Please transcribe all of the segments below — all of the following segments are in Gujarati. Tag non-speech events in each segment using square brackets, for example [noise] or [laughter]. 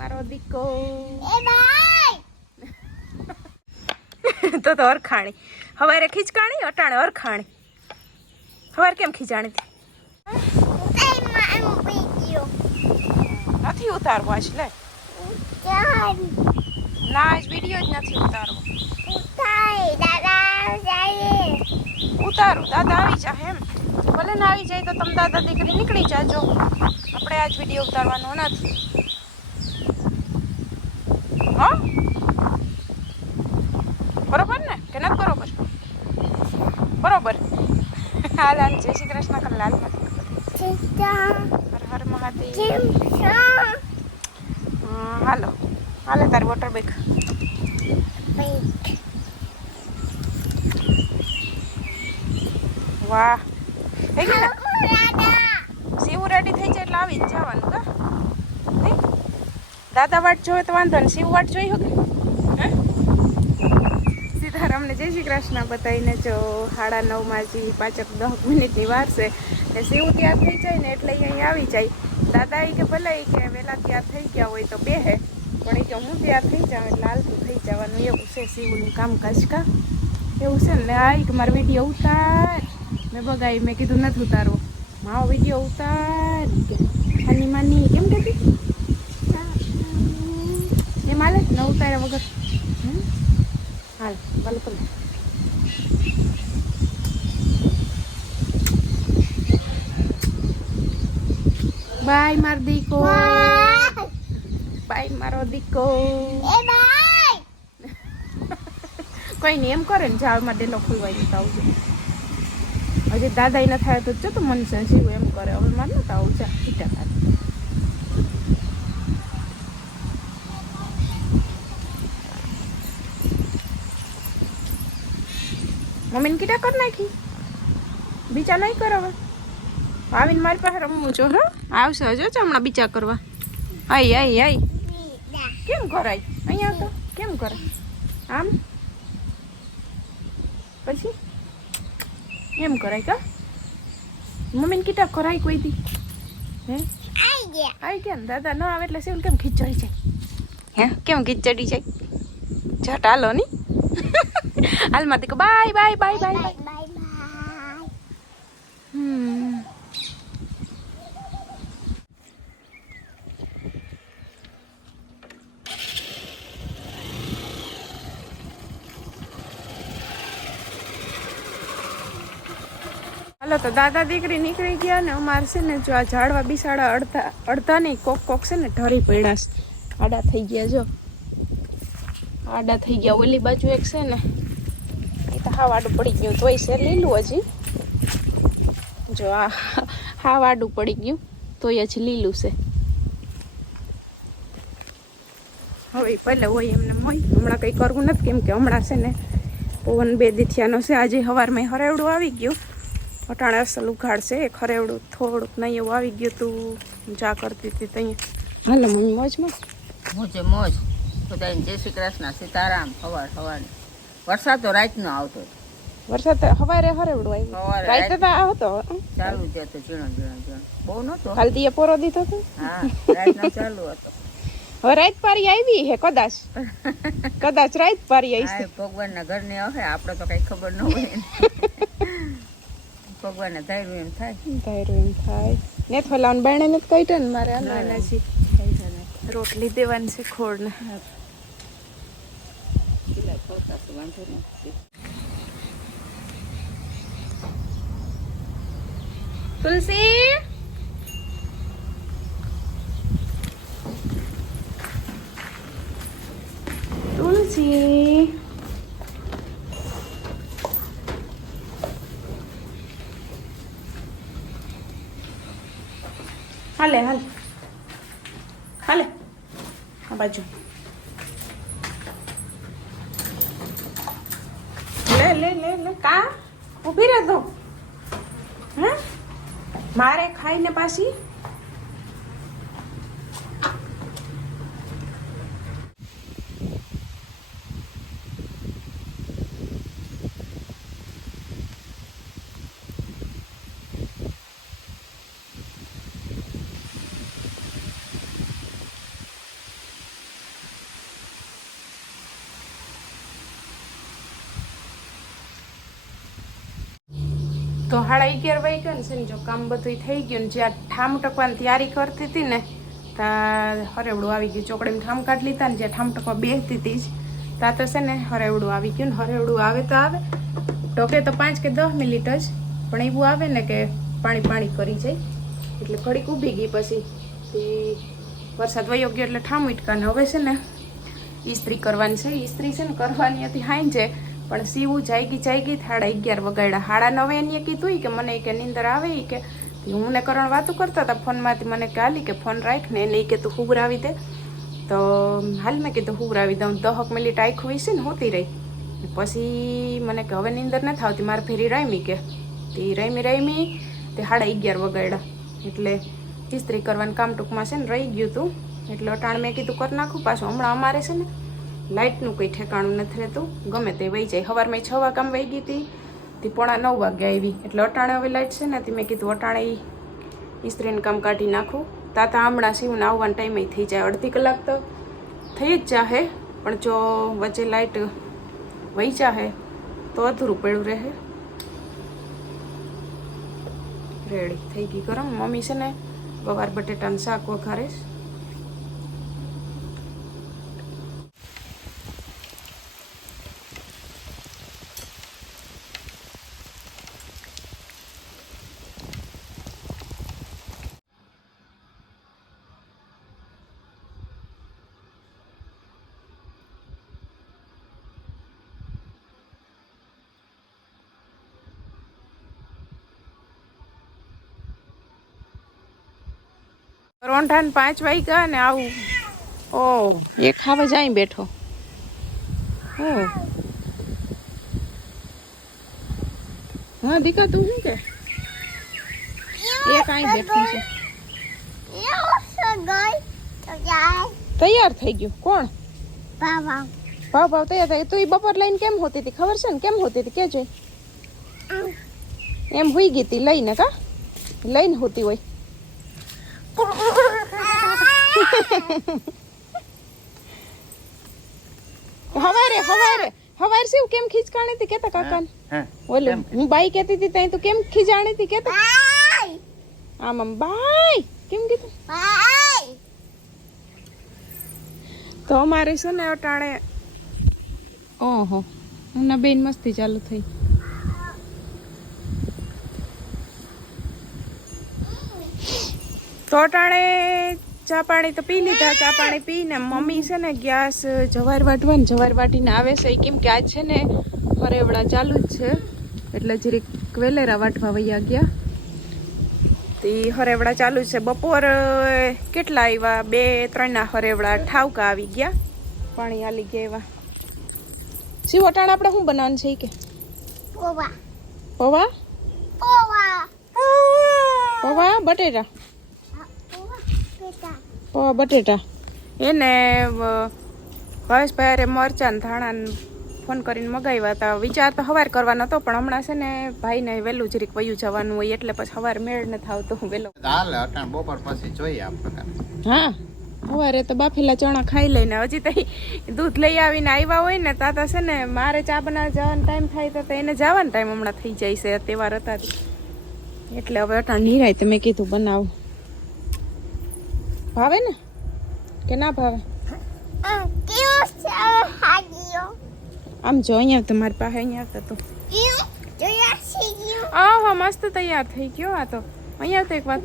મારો દીકો. [laughs] તો તો અરખાણી. હવારે ખીચકાણી અટાણે અરખાણી. હવારે કેમ ખીચાણી હતી નથી ઉતારવો આજ લે. ના આજ વીડિયો જ નથી ઉતારવો. ઉતારું દાદા આવી જાય એમ. ભલે ના આવી જાય તો તમે દાદા દીકરી નીકળી જાજો. આપણે આજ વીડિયો ઉતારવાનો નથી. હા? બરોબર ને? કે નથી બરોબર? બરોબર. હાલ હાલ જય શ્રી કૃષ્ણ કર લાલ હર હર મહાદેવ. હા, હાલો. હાલે તારી વોટર બેગ વાહ. થઈ ગઈ ને? સીવું રેડી થઈ જાય એટલે આવી જ જવાનું કા નહીં દાદા વાટ જોવે તો વાંધો ને શિવ વાટ જોઈ હોય હે? સીતારામને જય શ્રી કૃષ્ણ બતાવીને જો સાડા નવમાં જે પાંચક દસ મિનિટની વાર છે ને શિવ તૈયાર થઈ જાય ને એટલે અહીં આવી જાય. દાદા એ કે ભલે એ કે વહેલા તૈયાર થઈ ગયા હોય તો બેહે, પણ એ કે હું તૈયાર થઈ જાઉં એટલે હાલતું થઈ જવાનું. એવું છે શિવનું કામકાજ કા? એવું છે ને? આ કે મારો વીડિયો ઉતાર. મેં બગાઈ, મેં કીધું નથી ઉતારવો. મારો વીડિયો ઉતાર. ખાની માની, કેમ કહેતી એમ હાલે ન ઉતાર્યા વગર? હાલ ભલે બાય માર દીકો. બાય મારો દીકો. કોઈ નહીં એમ કરે ને જાવ ઝાડમાં ડેલો ખુલવાઈ તો આવજો હજી દાદા ન થાય તો જો તો મન સજીવ એમ કરે. હવે મારે નતા તાવ છે. ઈટા ખાતે મમ્મીને કીટા કરી નાખી. બીજા નહીં કરે હવે આવીને મારી પાસે રમવું છો, હા. આવશે હજુ છે હમણાં બીજા કરવા. આઈ આઈ આઈ. કેમ કરાય? અહીંયા તો કેમ કરાય? આમ? પછી? એમ કરાય કા? મમ્મીને કીટા કરાય કોઈ દી. હે? આઈ ગયા ને દાદા ન આવે એટલે સેવલ કેમ ખીચડી જાય? હે? કેમ ખીચડી જાય? જટ હાલો ની. હાલમાં bye, bye bye bye bye, bye. હમ હાલો તો દાદા દીકરી નીકળી ગયા ને અમારે છે ને જો આ ઝાડવા બિસાડા અડધા અડધા નહીં કોક કોક છે ને ઢરી પડ્યા છે. આડા થઈ ગયા જો. આડા થઈ ગયા. ઓલી બાજુ એક છે ને એ હાવ આડું પડી ગયું તોય છે લીલું હજી. જો આ હાવ આડું પડી ગયું તોય હજી લીલું છે. હવે પહેલે હોય એમને મોય. હમણાં કંઈ કરવું નથી કેમ કે હમણાં છે ને પવન બે દીથિયાનો છે આજે સવારમાં હરેવડું આવી ગયું. અટાણે અસલ ઉઘાડ છે એક હરેવડું થોડુંક નહીં એવું આવી ગયું તું. જા કરતી હતી ત્યાં હાલો મમ્મી મોજમાં મોજે. મોજ બધાને જય શ્રી કૃષ્ણ સીતારામ સવાર સવાર વરસાદ તો રાતનો આવતો વરસાદ તો હવારે હરેવડો આવ્યો. રાતે તો આવતો ચાલુ જ હતો ઝીણો ઝીણો ઝીણો. બહુ નતો કાલ દીએ પોરો દીધો હતો? હા રાતનો ચાલુ હતો. હવે રાત પારી આવી હે કદાચ. કદાચ રાત પારી આવી છે. ભગવાન ના ઘર ઘરની હવે આપણે તો કઈ ખબર ન હોય ને. ભગવાનને ધાર્યું એમ થાય. ધાર્યું એમ થાય. ને થોલાውን બાણે ને કઈ ને મારે આના ના. રોટલી દેવાની છે ખોડ ને પેલા વાંધો નથી. તુલસી? તુલસી. હાલે હાલ. હાલે. આ બાજુ લે લે લે લે કા ઊભી રહે તો. મારે ખાઈને પાછી તો હાડા અગિયાર વાગ્યા ને છે ને જો કામ બધું થઈ ગયું ને જ્યાં ઠામ ટકવાની તૈયારી કરતી હતી ને ત્યાં હરેવડું આવી ગયું. ચોકડીમાં ઠામ કાઢી લીધા ને જ્યાં ઠામ ટકવા બેસતી હતી જ ત્યાં તો છે ને હરેવડું આવી ગયું ને, હરેવડું આવે તો આવે. ટોકે તો પાંચ કે દસ મિનિટ જ, પણ એવું આવે ને કે પાણી પાણી કરી જાય. એટલે ઘડીક ઊભી ગઈ પછી. તે વરસાદ વયો ગયો એટલે ઠામ ઇટકાને હવે છે ને ઇસ્ત્રી કરવાની છે. ઇસ્ત્રી છે ને કરવાની હતી હાઈ છે પણ સીવું જાગી જાગી હાડા અગિયાર વગાડ્યા. હાડા નવે એને કીધું કે મને કે નીંદર આવે કે. હું ને કરણ વાતું કરતા હતા ફોનમાંથી. મને કાલી કે ફોન રાખ ને એને કે તું હુબરાવી દે. તો હાલ મેં કીધું હુબરાવી દઉં. દહક મિનિટ આખું છે ને હોતી રહી. પછી મને કે હવે નીંદર નથી આવતી. મારે ફેરી રમી કે. તે રમી રમી તે હાડા અગિયાર વગાડ્યા. એટલે ઇસ્ત્રી કરવાનું કામ ટૂંકમાં છે ને રહી ગયું હતું એટલે અટાણ મેં કીધું કરી નાખું પાછું. હમણાં અમારે છે ને લાઇટનું કંઈ ઠેકાણું નથી રહેતું. ગમે તે વહી જાય. સવારમાં છ વાગ્યામાં વહી ગઈ હતી. તે પોણા નવ વાગે આવી. એટલે અટાણે હવે લાઇટ છે ને, તે મેં કીધું અટાણે ઇસ્ત્રીનું કામ કાઢી નાખું. તાતા હમણાં સીવને આવવાનો ટાઈમે થઈ જાય અડધી કલાક તો થઈ જ જાહે. પણ જો વચ્ચે લાઇટ વહી જાહે, તો અધૂરું પડ્યું રહે. રેડી. થઈ ગઈ ગરમ. મમ્મી છે ને, ગવાર બટેટાનું શાક વઘારે છે. ને પાંચ વાગ્યા ને આવું. ઓ. એ ખાવા જાય બેઠો. ઓ. હા દીકા તું શું કે? એ કાંઈ બેઠું છે. તૈયાર થઈ ગયું. કોણ? ભાવ ભાવ તૈયાર થઈ તું એ બપોર લઈને કેમ હોતી હતી? ખબર છે ને? કેમ હોતી હતી? કેજે. એમ હુઈ ગઈ હતી લઈને કા? લઈને હોતી હોય. હવારે હવારે. હવારે શું કેમ ખીચકાણી હતી? કેતા કાકા હા. હું બાઈ કેતી હતી ત્યાં તું કેમ ખીજાણી હતી? કેતા? આમ આમ બાઈ! કેમ કીધું? તો અમારે છે ને અટાણે ઓહો ના બેન મસ્તી ચાલુ થઈ. તો અટાણે ચા પાણી તો પી લીધા. ચા પાણી પીને મમ્મી છે ને ગેસ જવાર વાટવાને જવાર વાટીને આવે છે. કેમ કે આજ છે ને હરેવડા ચાલુ જ છે. એટલે જરીક વેલેરા વાટવા વૈયા ગયા. તે હરેવડા ચાલુ છે. બપોર કેટલા આવ્યા? બે ત્રણના હરેવડા ઠાવકા આવી ગયા. પાણી હાલી ગયા એવા. શિવ અટાણ આપણે શું બનાવવાનું છે કે? પૌવા? પૌવા. પૌવા બટેટા? પૌવા બટેટા. એને ભાવેશભાઈ અરે મરચાં ધાણા ને ફોન કરીને મગાવ્યા હતા વિચાર તો સવાર કરવાનો હતો પણ હમણાં છે ને ભાઈને વહેલું જરીક વયું જવાનું હોય એટલે પછી સવાર મેળ ન થાવ તો વહેલો હાલ અટાણ બપોર પછી જોઈએ આ પ્રકાર. હા સવારે તો બાફેલા ચણા ખાઈ લઈને હજી તઈ દૂધ લઈ આવીને આવ્યા હોય ને તાતા છે ને મારે ચા બનાવવા જવાનો ટાઈમ થાય તો તો એને જવાનો ટાઈમ હમણાં થઈ જાય છે તહેવાર હતા એટલે હવે અટાણ નિરાય તમે કીધું બનાવું. ભાવે ને? કે ના ભાવે? આમ જો અહીંયા તો મારી પાસે અહીંયા આવતા તો. આ હા મસ્ત તૈયાર થઈ ગયો આ તો. અહીંયા તો એક વાત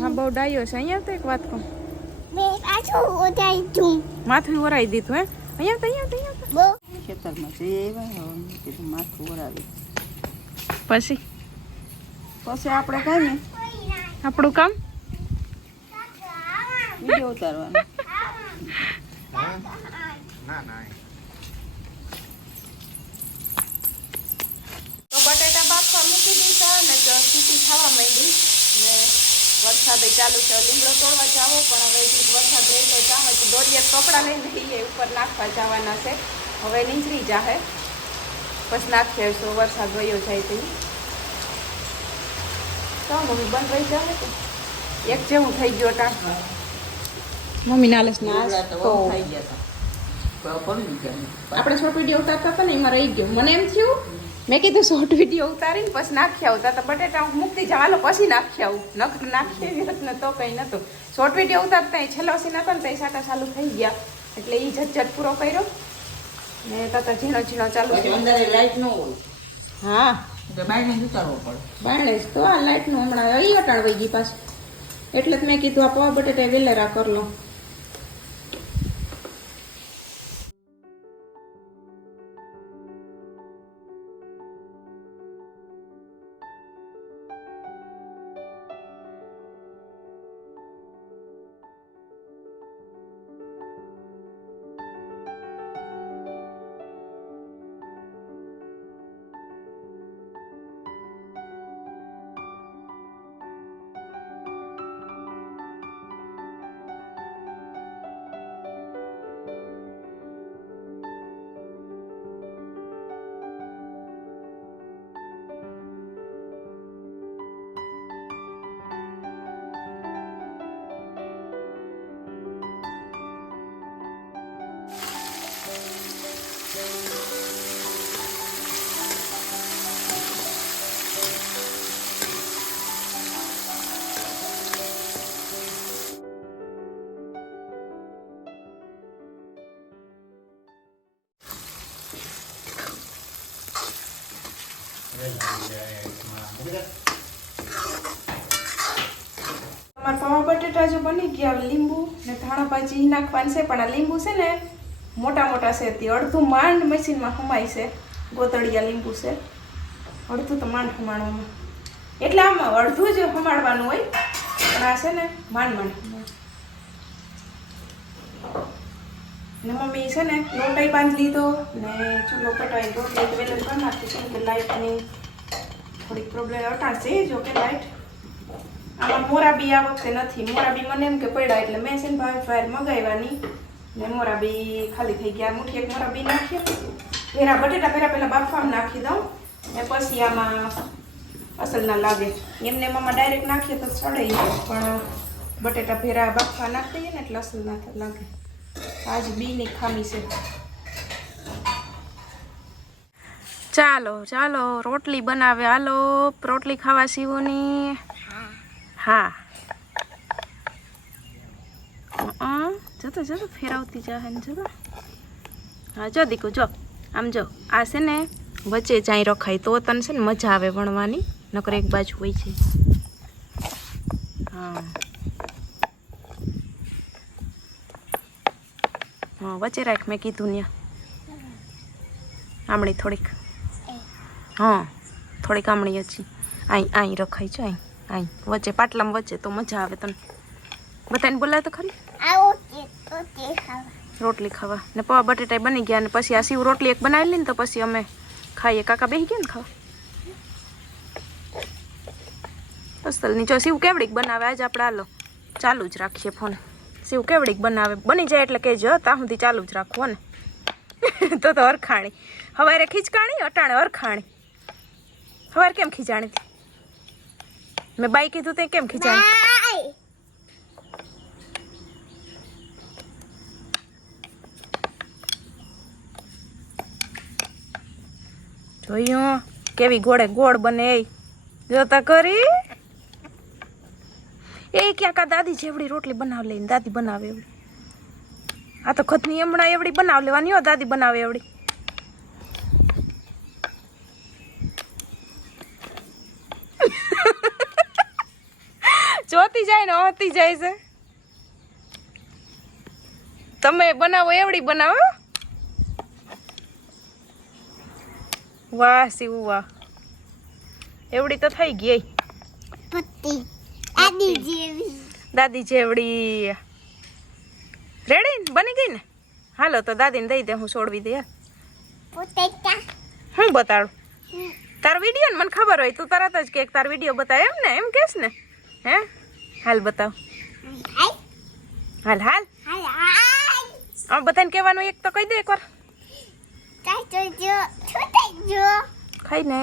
હા બહુ ડાયો છે. અહીંયા તો એક વાત કહું. માથું ઓરાઈ દીધું હે? અહીંયા તો અહીંયા તો ખેતરમાં જઈ આવ્યા કીધું માથું ઓરાવી. પછી? પછી આપણે કાંઈ ને આપણું કામ? વીડિયો ઉતારવાનો. ના ના તો બટેટા બાફવા મૂકી દીધા અને સીટી થવા માંડી. ને વરસાદ ચાલુ છે, લીમડો તોડવા જાવો પણ હવે વરસાદ રહી તો જાવે તો દોરીએ કપડાં લઈને જઈએ ઉપર નાખવા જવાના છે. હવે નીચરી જાહે. પછી નાખીએ તો વરસાદ વયો જાય તો તો મમ્મી બંધ રહી જાવે એક જેવું થઈ ગયો ટાણ મમ્મી નાલેસ ના તો તો. બહુ ગયા હતા આપણે શોર્ટ વીડિયો ઉતારતા હતા ને એમાં રહી ગયો. મને એમ થયું મેં કીધું શોર્ટ વીડિયો ઉતારીને પછી નાખી આવું તા તો બટેટા હું મૂકતી જાવ પછી નાખી આવું નક નાખી એવી રીતને તો કંઈ નહોતું. શોર્ટ વીડિયો ઉતારતા છેલ્લો સીન હતો ને તો એ સાટા ચાલુ થઈ ગયા. એટલે એ ઝટઝટ પૂરો કર્યો. ને તતા ઝીણો ઝીણો ચાલુ અંદર લાઈટ ન હોય. હા. બાયણે જ ઉતારવો પડે. જ તો આ લાઇટનું હમણાં એ અટાળવાઈ ગઈ પાછું. એટલે જ મેં કીધું આ પવા બટેટા વેલેરા કર લો. અમારા પવા બટેટા જો બની ગયા લીંબુ ને ધાણા ભાજી નાખવાની છે, પણ આ લીંબુ છે ને મોટા મોટા છે, તે અડધું માંડ મશીનમાં હમાય છે ગોતળિયા લીંબુ છે. અડધું તો માંડ હમાણવામાં એટલે આમ અડધું જ હમાડવાનું હોય, પણ આ છે ને માંડ માંડ. ને મમ્મી છે ને લોટાઈ બાંધી લીધો, ને ચૂલો પટાવી રોટલી વેલણ કરી નાખી કેમ કે લાઇટની થોડીક પ્રોબ્લેમ અટાણ છે, જો કે લાઇટ આમાં મોરાબી આ વખતે નથી. મોરાબી મને એમ કે પડ્યા એટલે મેં છે ને ભાઈ ફાયર મગાવવાની ને મોરાબી ખાલી થઈ ગયા. મુઠી એક મોરાબી નાખીએ ભેરા બટેટા ભેરા પહેલાં બાફવામાં નાખી દઉં. ને પછી આમાં અસલ ના લાગે. એમને એમાં ડાયરેક્ટ નાખીએ તો ચડે પણ બટેટા ભેરા બાફવા નાખી દઈએ ને એટલે અસલ ના લાગે. આજ બીની ખામી છે. ચાલો ચાલો, રોટલી બનાવે. હાલો, રોટલી ખાવા શિવની. હા. જતો જતો, ફેરવતી જાહે ને જતો. હા, જો દીકુ, જો. આમ જો, આ છે ને, વચ્ચે ચાઈ રખાય તો તને છે ને મજા આવે વણવાની. નકર એક બાજુ હોય છે. હા. હા, વચ્ચે રાખ, મેં કીધું ને આમળી થોડીક. હા થોડીક આમળી હજી. અહીં અહીં રખાય છે અહીં અહીં વચ્ચે પાટલામાં વચ્ચે તો મજા આવે તને. બધાને બોલાય તો ખરી. રોટલી ખાવા. ને પવા બટેટા બની ગયા ને પછી આ સીવ રોટલી એક બનાવી લઈને તો પછી અમે ખાઈએ. કાકા બેસી ગયા ને ખાવા? અસલની જો શિવ કેવડીક બનાવે. આજે આપણે હાલો ચાલુ જ રાખીએ ફોન. શિવ કેવડીક બનાવે. બની જાય એટલે કહેજો ત્યાં સુધી ચાલુ જ રાખવો ને. [laughs] તો તો અરખાણી હવારે ખીચકાણી અટાણે અરખાણી હવારે કેમ ખીચાણી હતી? મેં બાઈ કીધું તે કેમ ખીચાણી જોયું? કેવી ગોળે ગોળ બને એ. જોતા કરી એ ક્યાંક આ દાદી જેવડી રોટલી બનાવ લઈને દાદી બનાવે એવડી. આ તો ખતની હમણાં એવડી બનાવ લેવાની હો દાદી બનાવે એવડી. જોતી જાય ને હોતી જાય છે. તમે બનાવો એવડી બનાવો વાહ શિવ વાહ. એવડી તો થઈ ગઈ. દાદી જેવડી. રેડી બની ગઈ ને? હાલો તો દાદીને દઈ દે હું છોડવી દે હું બતાડું? તાર વીડિયો ને મને ખબર હોય તું તરત જ કે તાર વીડિયો બતાવે એમ ને? એમ કેસ ને? હે? હાલ બતાવ. હાલ. હાલ આ બધાને કહેવાનું એક તો કહી દે એકવાર. ખાઈ ને.